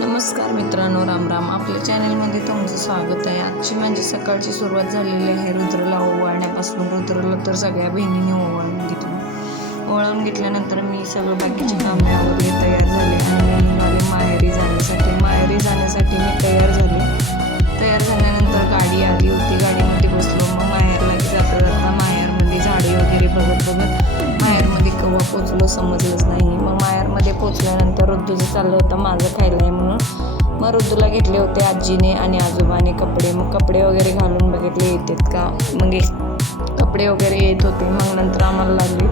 नमस्कार मित्रांनो राम राम. आपल्या चॅनलमध्ये तुमचं स्वागत आहे. आजची माझी सकाळची सुरुवात झालेली आहे. रुद्रला ओवाळण्यापासून रुद्रला तर सगळ्या बहिणीने ओवाळून घेतलं. ओवाळून घेतल्यानंतर मी सगळं बाकीची कामे आवरली तयार झाले. आणि पोचलो समजलंच नाही. मग माहेरमध्ये पोचल्यानंतर रुद्दूचं चाललं होतं माझं खायला आहे म्हणून. मग रुद्दूला घेतले होते आजीने आणि आजोबाने कपडे. मग कपडे वगैरे घालून बघितले येतात का? मग कपडे वगैरे येत होते. मग नंतर आम्हाला लागली.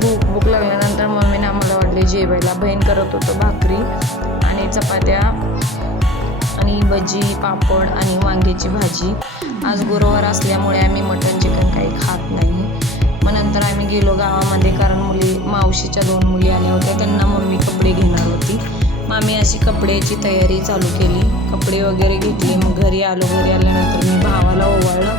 भूक भूक लागल्यानंतर मम्मीने आम्हाला वाटले जेवायला. बहीण करत होतं भाकरी आणि चपात्या आणि भजी पापड आणि वांग्याची भाजी. आज गुरुवार असल्यामुळे आम्ही मटण चिकन काही खात नाही. त्यानंतर आम्ही गेलो गावामध्ये कारण मुली मावशीच्या दोन मुली आल्या होत्या. त्यांना मम्मी कपडे घेणार होती. मग आम्ही अशी कपड्याची तयारी चालू केली. कपडे वगैरे घेतले. मग घरी आलो. घरी आल्यानंतर मी भावाला ओवाळलं.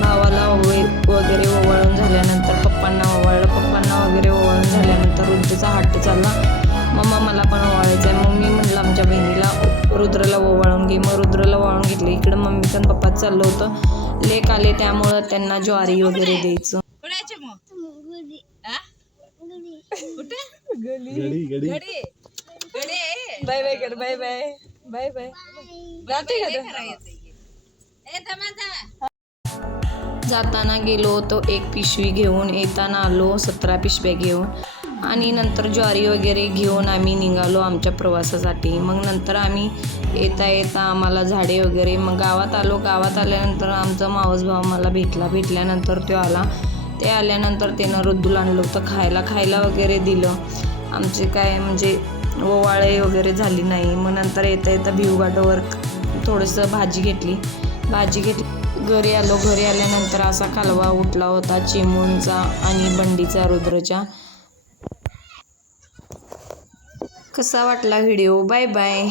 भावाला ओवे वगैरे ओवाळून झाल्यानंतर पप्पांना ओवाळलं. पप्पांना वगैरे ओवाळून झाल्यानंतर रुद्रचा हट्ट चालला. मम्मा मला पण ओवाळायचं आहे मग मी म्हटलं आमच्या बहिणीला रुद्रला ओवाळून घे. मग रुद्रला ओवाळून घेतलं. इकडं मम्मी पण पप्पात चाललं होतं. लेक आले त्यामुळं त्यांना ज्वारी वगैरे द्यायचं. गडी गडी गडी. गडी आहे. बाय बाय कर बाय बाय. Bye bye. दमा, दमा. जाताना गेलो तो एक पिशवी घेऊन. येताना आलो सतरा पिशव्या घेऊन. आणि नंतर ज्वारी वगैरे घेऊन आम्ही निघालो आमच्या प्रवासासाठी. मग नंतर आम्ही येता येता आम्हाला झाडे वगैरे मग गावात आलो. गावात आल्यानंतर आमचा मावस भाव मला भेटला. भेटल्यानंतर तो आला. ते आल्यानंतर त्यानं रुद्दूला आणलं होतं खायला. खायला वगैरे दिलं. आमचे काय म्हणजे ओवाळे वगैरे झाली नाही. मग नंतर येता येता भिवघाटावर थोडंसं भाजी घेतली. भाजी घेतली. घरी आलो. घरी आल्यानंतर असा कालवा उठला होता चिमूनचा आणि बंडीचा रुद्रच्या. कसा वाटला व्हिडिओ? Bye bye.